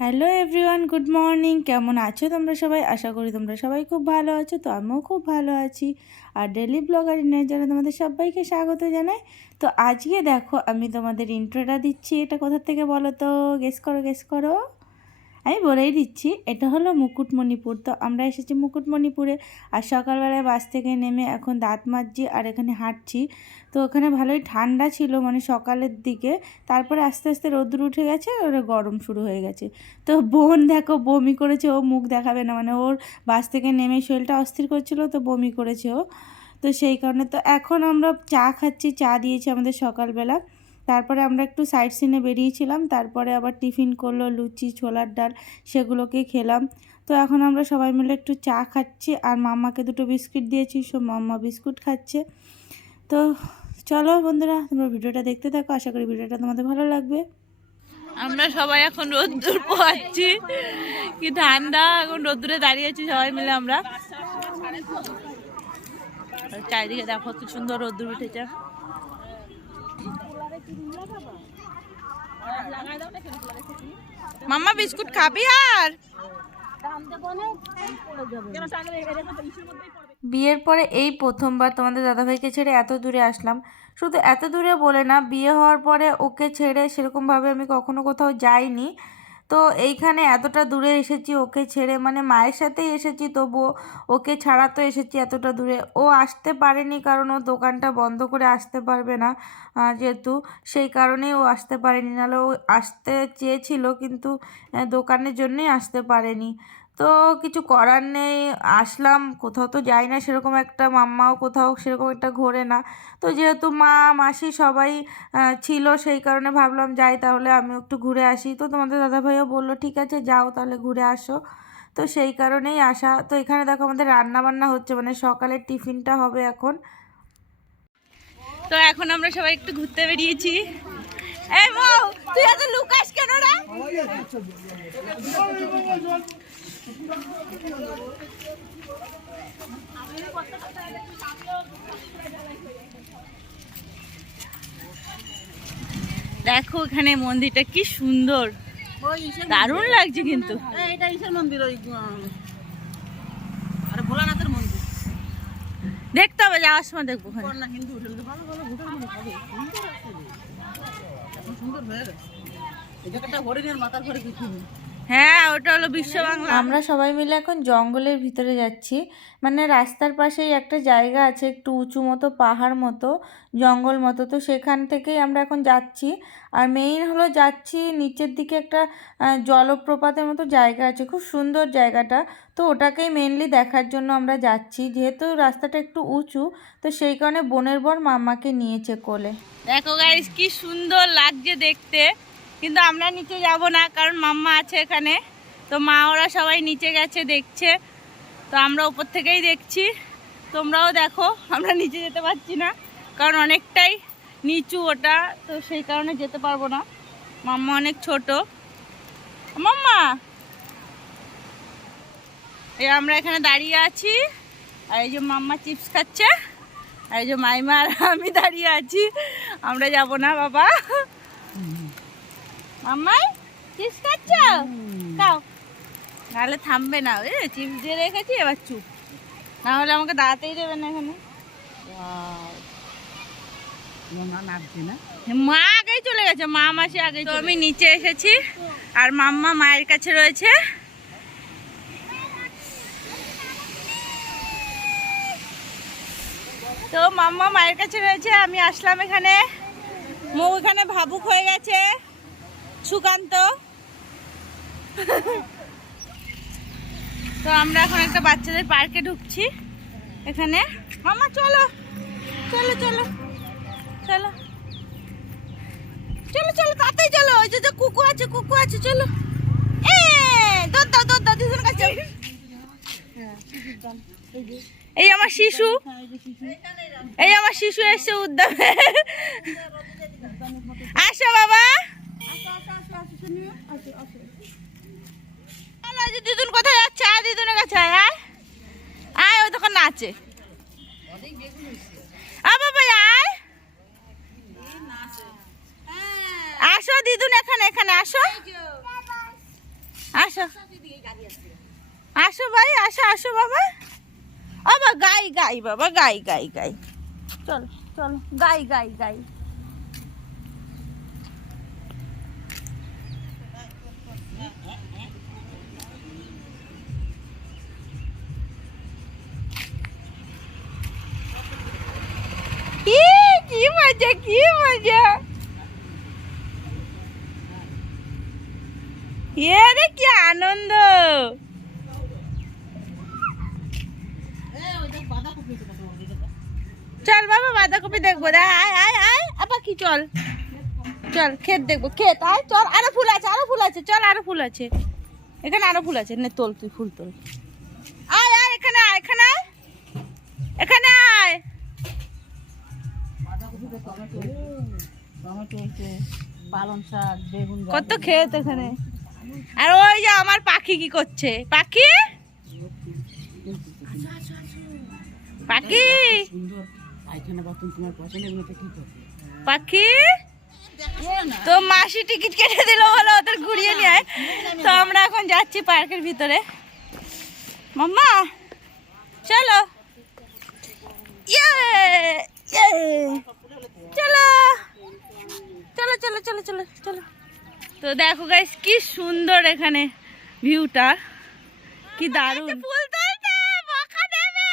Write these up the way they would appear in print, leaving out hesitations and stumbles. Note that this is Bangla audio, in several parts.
Hello everyone, good morning. কেমন আছো তোমরা সবাই? আশা করি তোমরা সবাই খুব ভালো আছো। তো আমিও খুব ভালো আছি। আর ডেলি ব্লগার ইন্ডিয়ার জন্য তোমাদের সবাইকে স্বাগত জানাই। তো আজকে দেখো আমি তোমাদের ইন্ট্রোটা দিচ্ছি। এটা কোথা থেকে বলো তো? গেস করো, গেস করো। আমি বলেই দিচ্ছি, এটা হলো মুকুটমণিপুর। তো আমরা এসেছি মুকুটমণিপুরে। আর সকালবেলায় বাস থেকে নেমে এখন দাঁত মাজছি আর এখানে হাঁটছি। তো ওখানে ভালোই ঠান্ডা ছিল, মানে সকালের দিকে। তারপরে আস্তে আস্তে রোদ্দুর উঠে গেছে, ওরা গরম শুরু হয়ে গেছে। তো বোন দেখো বমি করেছে, ও মুখ দেখাবে না, মানে ওর বাস থেকে নেমে শরীরটা অস্থির করছিল, তো বমি করেছে ও। তো সেই কারণে তো এখন আমরা চা খাচ্ছি, চা দিয়েছি আমাদের সকালবেলা। তারপরে আমরা একটু সাইড সিনে বেরিয়েছিলাম, তারপরে আবার টিফিন করলো লুচি ছোলার ডাল, সেগুলোকে খেলাম। তো এখন আমরা সবাই মিলে একটু চা খাচ্ছি আর মাম্মাকে দুটো বিস্কুট দিয়েছি, সব মাম্মা বিস্কুট খাচ্ছে। তো চলো বন্ধুরা, তোমরা ভিডিওটা দেখতে থাকো, আশা করি ভিডিওটা তোমাদের ভালো লাগবে। আমরা সবাই এখন রোদ্দুর পোহাচ্ছি, কি ঠান্ডা। এখন রোদ্দুরে দাঁড়িয়ে আছি সবাই মিলে আমরা। চারিদিকে দেখো কি সুন্দর রোদ্দুর উঠেছে। মাম্মা বিস্কুট খাবি? আর বিয়ের পরে এই প্রথমবার তোমাদের দাদাভাইকে ছেড়ে এত দূরে আসলাম। শুধু এত দূরে বলে না, বিয়ে হওয়ার পরে ওকে ছেড়ে সেরকমভাবে আমি কখনো কোথাও যাইনি। তো এইখানে এতটা দূরে এসেছি ওকে ছেড়ে, মানে মায়ের সাথেই এসেছি, তবুও ওকে ছাড়া তো এসেছি এতটা দূরে। ও আসতে পারেনি কারণ ও দোকানটা বন্ধ করে আসতে পারবে না, যেহেতু সেই কারণেই ও আসতে পারেনি। নাহলে ও আসতে চেয়েছিল, কিন্তু দোকানের জন্যই আসতে পারেনি। তো কিছু করার নেই, আসলাম। কোথাও তো যাই না সেরকম একটা, মাম্মাও কোথাও সেরকম একটা ঘোরে না। তো যেহেতু মা মাসি সবাই ছিল, সেই কারণে ভাবলাম যাই, তাহলে আমি একটু ঘুরে আসি। তো তোমাদের দাদাভাইও বললো ঠিক আছে যাও তাহলে ঘুরে আসো। তো সেই কারণেই আসা। তো এখানে দেখো আমাদের রান্না বান্না হচ্ছে, মানে সকালের টিফিনটা হবে এখন। তো এখন আমরা সবাই একটু ঘুরতে বেরিয়েছি। এই মৌ, তুই এত লুকাস কেন রে? দেখো এখানে মন্দিরটা কি সুন্দর, দারুণ লাগছে। কিন্তু এটা ইসের মন্দির, ওই আরে ভোলানাথের মন্দির। দেখতে হবে, যাওয়ার সময় দেখবো। না হিন্দু হোটেল ভালো ভালো হোটেল মনে হবে, সুন্দর আছে এখন, সুন্দর হয়ে গেছে। এই জায়গাটা হরিণের মাথার ঘরে কিছু নেই। হ্যাঁ, ওটা হলো বিশ্ব বাংলা। আমরা সবাই মিলে এখন জঙ্গলের ভিতরে যাচ্ছি, মানে রাস্তার পাশেই একটা জায়গা আছে, একটু উঁচু মতো পাহাড় মতো জঙ্গল মতো। তো সেখান থেকেই আমরা এখন যাচ্ছি। আর মেইন হলো যাচ্ছি নিচের দিকে একটা জলপ্রপাতের মতো জায়গা আছে, খুব সুন্দর জায়গাটা। তো ওটাকেই মেনলি দেখার জন্য আমরা যাচ্ছি, যেহেতু রাস্তাটা একটু উঁচু, তো সেই কারণে বোনের বর মামাকে নিয়েছে কোলে। দেখো গাইস কি সুন্দর লাগছে দেখতে, কিন্তু আমরা নিচে যাব না কারণ মাম্মা আছে এখানে। তো মা ওরা সবাই নিচে গেছে দেখছে, তো আমরা উপর থেকেই দেখছি। তোমরাও দেখো, আমরা নিচে যেতে পারছি না কারণ অনেকটাই নিচু ওটা, তো সেই কারণে যেতে পারবো না। মাম্মা অনেক ছোট। মাম্মা, এই আমরা এখানে দাঁড়িয়ে আছি, আর এই যে মাম্মা চিপস খাচ্ছে, আর এই যে মাইমা আর আমি দাঁড়িয়ে আছি। আমরা যাব না বাবা। মাম্মাই চিপস খাচ্ছ? খাও, নাহলে থামবে না। চিপস দিয়ে রেখেছি, এবার চুপ, না হলে আমাকে দাঁড়াতেই দেবে না এখানে। মা আগেই চলে গেছে, মা মাসি আগে। তো আমি নিচে এসেছি আর মাম্মা মায়ের কাছে রয়েছে। তো মাম্মা মায়ের কাছে রয়েছে, আমি আসলাম এখানে। মৌ এখানে ভাবুক হয়ে গেছে, সুকান্ত। তো আমরা এখন একটা বাচ্চাদের পার্কে ঢুকছি এখানে। মাম্মা চলো চলো চলো চলো চলো চলো, তাড়াতাড়ি চলো। ওই যে কুকু আছে, কুকু আছে, চলো। দৌড় দাও, দৌড় দাও, দুজন কাছে। এই আমার শিশু, এই আমার শিশু এসছে উদ্যানে। আসো বাবা, দিদুন কোথায় যাচ্ছে? আয় দিদুনের কাছে, আয় আয়, ওই দোকান নাচে। বাবা আয়, আসো দিদুন, এখানে এখানে আসো। আসো আসো ভাই, আসো আসো বাবা। বাবা গাই গাই, বাবা গাই গাই গাই, চলো চলো গাই গাই গাই। কি মজা, কি মজা। রে কি আনন্দ। চল বাবা বাঁধাকপি দেখবো, আয় আয় আয় আপা কি, চল চল ক্ষেত দেখবো, ক্ষেত আয় চল। আরো ফুল আছে, আরো ফুল আছে, চল আরো ফুল আছে, এখানে আরো ফুল আছে। নে তোল, তুই ফুল তোল। আয় আয় এখানে আয়, এখানে আয়, এখানে আয়। পালং শাক, বেগুন, কত ক্ষেত এখানে। আর ওই যে আমার পাখি কি করছে, পাখি পাখি পাখি। তো মাসি টিকিট কেটে দিল, বলো ওদের ঘুরিয়ে নিয়ে আয়। তো আমরা এখন যাচ্ছি পার্কের ভিতরে। মাম্মা চলো, ইয়ে ইয়ে, চলো চলো চলো চলো চলো চলো। তো দেখো গাইস কি সুন্দর এখানে ভিউটা, কি দারুণ। ফুল তুলতে বকা দেবে,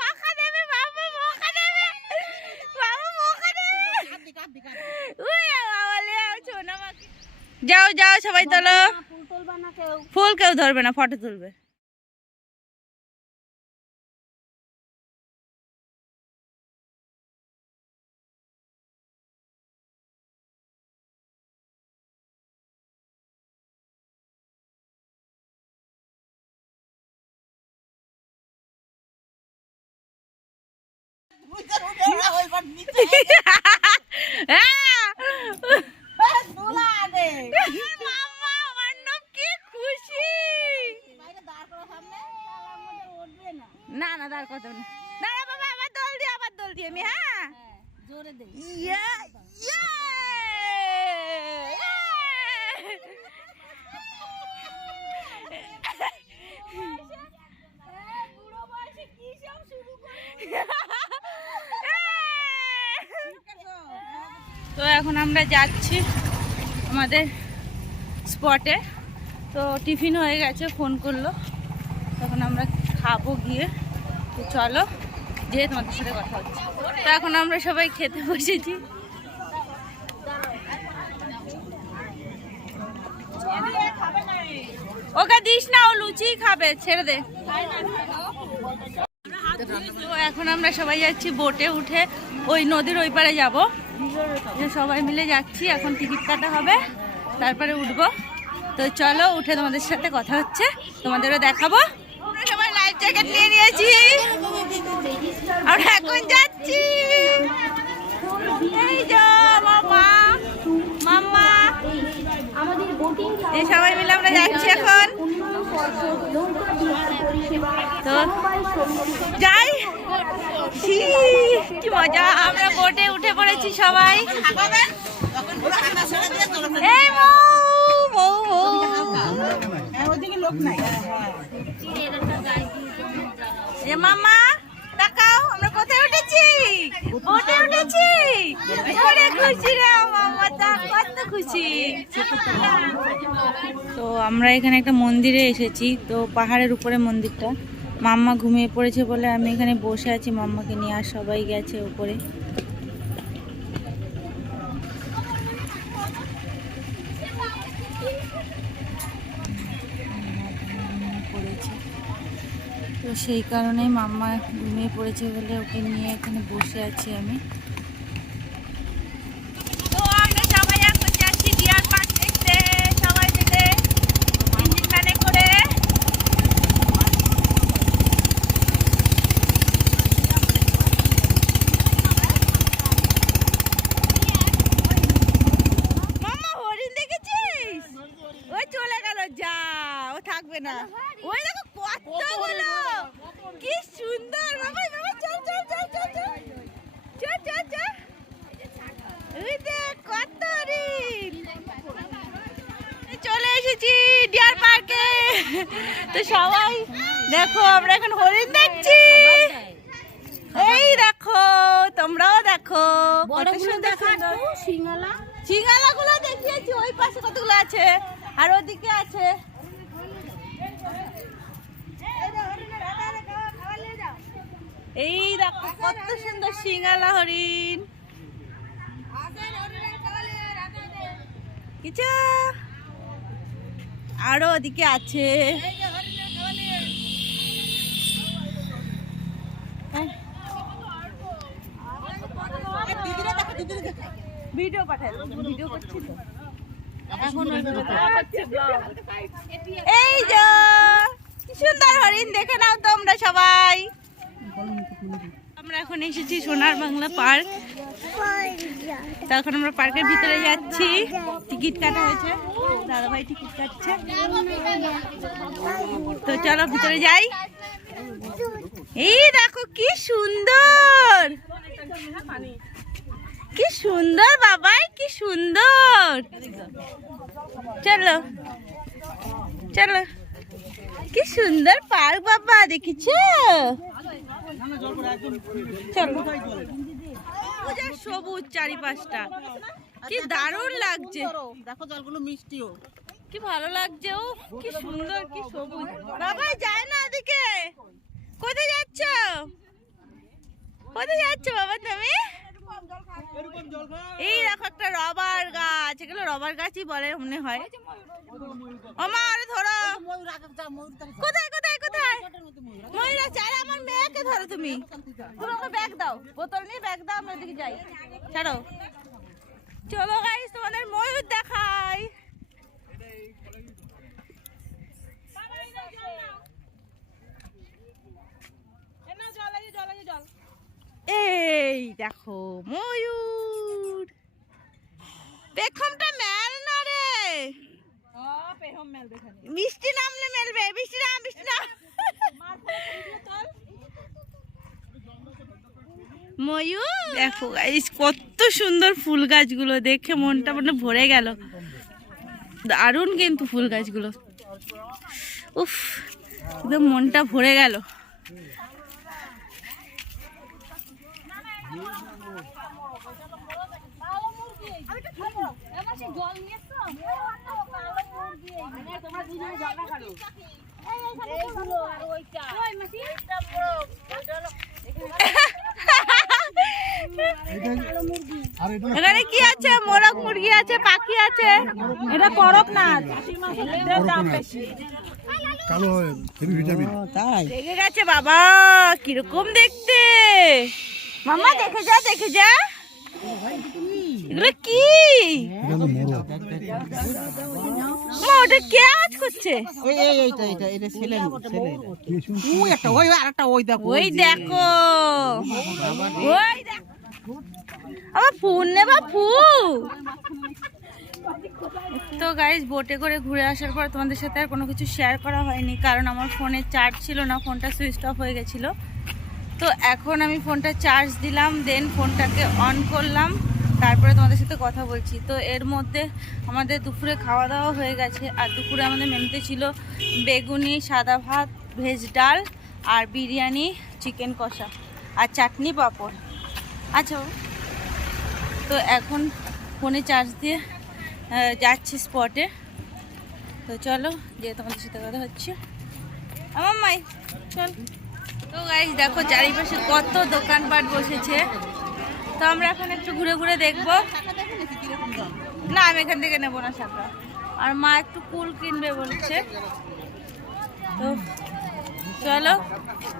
বকা দেবে বাবা, বকা দেবে বাবা, বকা দেবে। যাও যাও সবাই তোলো। ফুল কেউ ধরবে না, ফটো তুলবে। না না দাঁড় কত না, দাঁড়া বাবা, আবার দোল দিয়ে, আবার দোল দিয়ে আমি। হ্যাঁ জোরে দে। ইয়া ইয়া। তো এখন আমরা যাচ্ছি আমাদের স্পটে। তো টিফিন হয়ে গেছে, ফোন করলো, তখন আমরা খাবো গিয়ে। তো চলো যেয়ে তোমাদের সাথে কথা হচ্ছে। তো এখন আমরা সবাই খেতে বসেছি। ওকে দিস না, ও লুচি খাবে, ছেড়ে দে। তো এখন আমরা সবাই যাচ্ছি বোটে উঠে, ওই নদীর ওই পারে যাবো। সবাই মিলে যাচ্ছি, এখন টিকিট কাটা হবে, তারপরে উঠবো। তো চলো উঠে তোমাদের সাথে কথা হচ্ছে, তোমাদেরও দেখাবো। আমরা সবাই লাইফ জ্যাকেট নিয়ে নিয়েছি, আমরা এখন যাচ্ছি। এই যে মামা মাম্মা, এই সবাই মিলে আমরা যাচ্ছি এখন। তো যাই, কি মজা। আমরা বোটে উঠে পড়েছি সবাই। এই মামা তাকাও, আমরা কোথায় উঠেছি? বোটে উঠেছি। খুশি রে মামা, কত খুশি। তো আমরা এখানে একটা মন্দিরে এসেছি, তো পাহাড়ের উপরে মন্দিরটা। মাম্মা ঘুমিয়ে পড়েছে বলে আমি এখানে বসে আছি মাম্মাকে নিয়ে, আর সবাই গেছে উপরে। তো সেই কারণেই মাম্মা ঘুমিয়ে পড়েছে বলে ওকে নিয়ে এখানে বসে আছি আমি। তো আমরা সবাই এখন যাচ্ছি ডিয়ার পার্ক দেখতে, সবাই মিলে ইঞ্জিন ভ্যানে করে। মাম্মা হরিণ দেখেছিস? ওই চলে গেল, যা ও থাকবে না। ওই দেখো কতগুলো, কি সুন্দর। বাবা বাবা চল চল চল চল চল চল চল চল। এই দেখ কত হরিণ। চলে এসেছি গেছি ডিয়ার পার্কে। তো সবাই দেখো আমরা এখন হরিণ দেখছি। এই দেখো, তোমরাও দেখো কত সুন্দর সুন্দর সিঙ্গালা গুলো দেখিয়েছি। ওই পাশে কতগুলো আছে, আর ওদিকে আছে। এই দেখো কত সুন্দর সিঙ্গালা হরিণ। কিছু আরো ওদিকে আছে। ভিডিও পাঠাই, ভিডিও করছি তো এখন। এই যে কি সুন্দর হরিণ, দেখে নাও তোমরা সবাই। আমরা এখন এসেছি সোনার বাংলা পার্ক। তখন আমরা পার্কের ভিতরে যাচ্ছি, টিকিট কাটা হয়েছে, দাদাভাই টিকিট কাটছে। তো চলো ভিতরে যাই। এই দেখো কি সুন্দর, কি সুন্দর বাবাই, কি সুন্দর। চলো চলো, কি সুন্দর পার্ক বাবা, দেখেছো? চলো, সবুজ চারিপাশটা, কি দারুণ লাগছে। দেখো জলগুলো মিষ্টিও, কি ভালো লাগছে। ও কি সুন্দর, কি সবুজ। বাবা যায় না এদিকে। কোথায় যাচ্ছ, কোথায় যাচ্ছ বাবা তুমি? এই দেখো একটা রবার গাছ, এগুলো রবার গাছই বলে মনে হয়। ও মা, আরে ধরো। কোথায় কোথায় কোথায় ময়ূর আছে? আরে আমার মেয়েকে ধরো তুমি। তুমি আমাকে ব্যাগ দাও, বোতল নিয়ে ব্যাগ দাও, আমি ওদিকে যাই। ছাড়ো। চলো গাইস, তোমাদের ময়ূর দেখাই। এই দেখো ময়ূর। পেখমটা মেল না রে, বৃষ্টি নামলে মেলবে। বৃষ্টি নাম, বৃষ্টি নাম। ময়ূর দেখো গাইস, কত সুন্দর ফুল গাছগুলো, দেখে মনটা মানে ভরে গেল। দারুণ কিন্তু ফুল গাছগুলো, উফ, একদম মনটা ভরে গেল। এখানে কি আছে? মোরগ মুরগি আছে, পাখি আছে। এটা করকনাথ, দাম বেশি, কালো হয়, হেভি ভিটামিন। তাই দেখে গেছে বাবা, কিরকম দেখতে। মামা দেখে যা, দেখে যা। এগুলো কি? মা, ওটা কে আওয়াজ করছে? ওই দেখো, ওই দেখো। আবার ফোন নেবা ফু। তো গাইস, বোটে করে ঘুরে আসার পর তোমাদের সাথে আর কোনো কিছু শেয়ার করা হয়নি, কারণ আমার ফোনে চার্জ ছিল না, ফোনটা সুইচ অফ হয়ে গেছিলো। তো এখন আমি ফোনটা চার্জ দিলাম, দেন ফোনটাকে অন করলাম, তারপরে তোমাদের সাথে কথা বলছি। তো এর মধ্যে আমাদের দুপুরে খাওয়া দাওয়া হয়ে গেছে। আর দুপুরে আমাদের মেনুতে ছিল বেগুনি, সাদা ভাত, ভেজ ডাল, আর বিরিয়ানি, চিকেন কষা, আর চাটনি, পাঁপড়। আচ্ছা, তো এখন ফোনে চার্জ দিয়ে যাচ্ছি স্পটে। তো চলো, যে তোমাদের সাথে কথা হচ্ছে। আমার মাই চল। তো গাইস দেখো চারিপাশে কত দোকানপাট বসেছে। তো আমরা এখন একটু ঘুরে ঘুরে দেখবো। না, আমি এখান থেকে নেবো না শাকরা। আর মা একটু কুল কিনবে বলছে। তো চলো,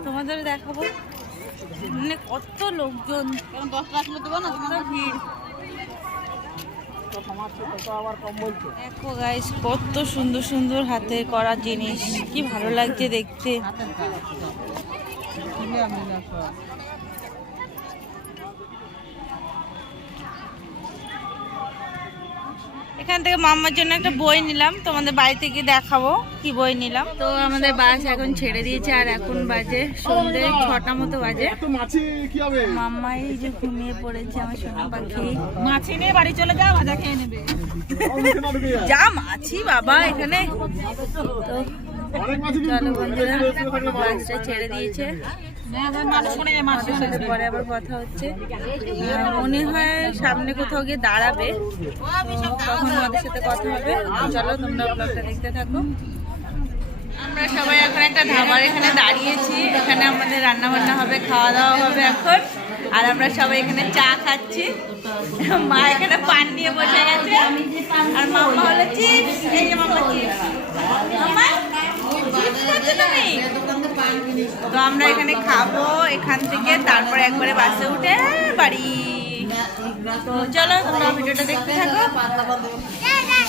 তোমাদের দেখাবো। মানে কত লোকজন, কত ভিড়। দেখো গাইস, কত সুন্দর সুন্দর হাতে করা জিনিস, কি ভালো লাগছে দেখতে। এখান থেকে মাম্মার জন্য একটা বই নিলাম, তোমাদের বাড়িতে গিয়ে দেখাবো কি বই নিলাম। তো আমাদের বাস এখন ছেড়ে দিয়েছে আর এখন বাজে সন্ধ্যে 6টা মতো বাজে। মাম্মাই এই যে ঘুমিয়ে পড়েছে আমার সোনা পাখি। মাছি নিয়ে বাড়ি চলে যাও, ভাজা খেয়ে নেবে। যা মাছি বাবা এখানে। তো চলো বন্ধুরা, বাসটা ছেড়ে দিয়েছে, আমাদের সাথে পরে আবার কথা হচ্ছে। মনে হয় সামনে কোথাও গিয়ে দাঁড়াবে, তখন আমাদের সাথে কথা হবে। চলো তোমরা ব্লগটা দেখতে থাকো। আমরা সবাই এখন একটা ধাবার এখানে দাঁড়িয়েছি, এখানে আমাদের রান্না বান্না হবে, খাওয়া দাওয়া হবে এখন। আর আমরা সবাই এখানে চা খাচ্ছি, মা এখানে পান নিয়ে বসে গেছে, আর মাম্মা হলো চিপস। এই যে মাম্মা চিপস, মাম্মা চিপস খাচ্ছো তুমি? তো আমরা এখানে খাবো, এখান থেকে তারপর একবারে বাসে উঠে বাড়ি। তো চলো তোমরা ভিডিওটা দেখতে থাকো।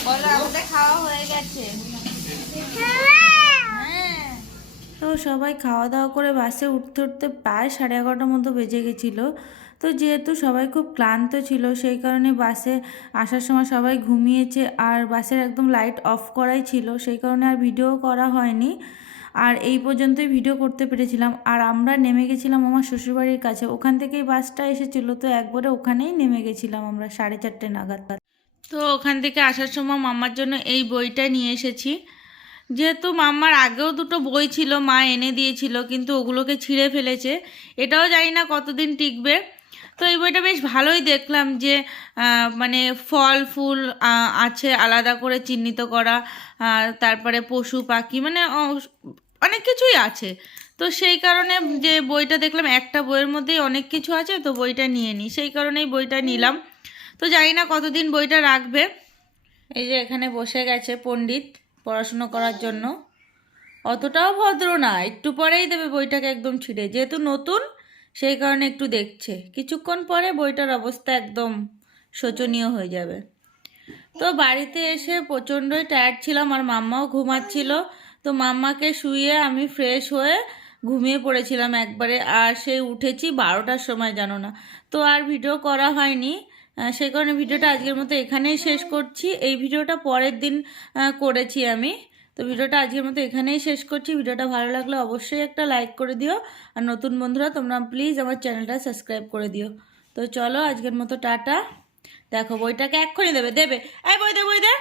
বলো আমাদের খাওয়া হয়ে গেছে। তো সবাই খাওয়া দাওয়া করে বাসে উঠতে উঠতে প্রায় 11:30টার মতো বেজে গেছিলো। তো যেহেতু সবাই খুব ক্লান্ত ছিল সেই কারণে বাসে আসার সময় সবাই ঘুমিয়েছে, আর বাসের একদম লাইট অফ করাই ছিল, সেই কারণে আর ভিডিও করা হয়নি। আর এই পর্যন্তই ভিডিও করতে পেরেছিলাম। আর আমরা নেমে গেছিলাম আমার শ্বশুরবাড়ির কাছে, ওখান থেকেই বাসটা এসেছিলো, তো একবারে ওখানেই নেমে গেছিলাম আমরা 4:30 নাগাদ। তো ওখান থেকে আসার সময় মাম্মার জন্য এই বইটা নিয়ে এসেছি। যেহেতু মাম্মার আগেও দুটো বই ছিল, মা এনে দিয়েছিল, কিন্তু ওগুলোকে ছিঁড়ে ফেলেছে। এটাও জানি না কতদিন টিকবে। তো এই বইটা বেশ ভালোই দেখলাম, যে মানে ফল ফুল আছে আলাদা করে চিহ্নিত করা, তারপরে পশু পাখি, মানে অনেক কিছুই আছে। তো সেই কারণে যে বইটা দেখলাম একটা বইয়ের মধ্যেই অনেক কিছু আছে, তো বইটা নিয়ে নিই, সেই কারণেই বইটা নিলাম। তো জানি না কতদিন বইটা রাখবে। এই যে এখানে বসে গেছে পণ্ডিত পড়াশুনো করার জন্য, অতটাও ভদ্র না, একটু পরেই দেবে বইটাকে একদম ছিঁড়ে, যেহেতু নতুন সেই কারণে একটু দেখছে, কিছুক্ষণ পরে বইটার অবস্থা একদম শোচনীয় হয়ে যাবে। তো বাড়িতে এসে প্রচণ্ডই টায়ার্ড ছিলাম, আর মাম্মাও ঘুমাচ্ছিল। তো মাম্মাকে শুইয়ে আমি ফ্রেশ হয়ে ঘুমিয়ে পড়েছিলাম একবারে, আর সেই উঠেছি 12টার সময়, জানো না। তো আর ভিডিও করা হয়নি, সেই কারণে ভিডিওটা আজকের মতো এখানেই শেষ করছি। এই ভিডিওটা পরের দিন করেছি আমি। তো ভিডিওটা আজকের মতো এখানেই শেষ করছি। ভিডিওটা ভালো লাগলে অবশ্যই একটা লাইক করে দিও, আর নতুন বন্ধুরা তোমরা প্লিজ আমার চ্যানেলটা সাবস্ক্রাইব করে দিও। তো চলো আজকের মতো টাটা। দেখো বইটাকে এক্ষুনি দেবে, এই বই দে, বই দে।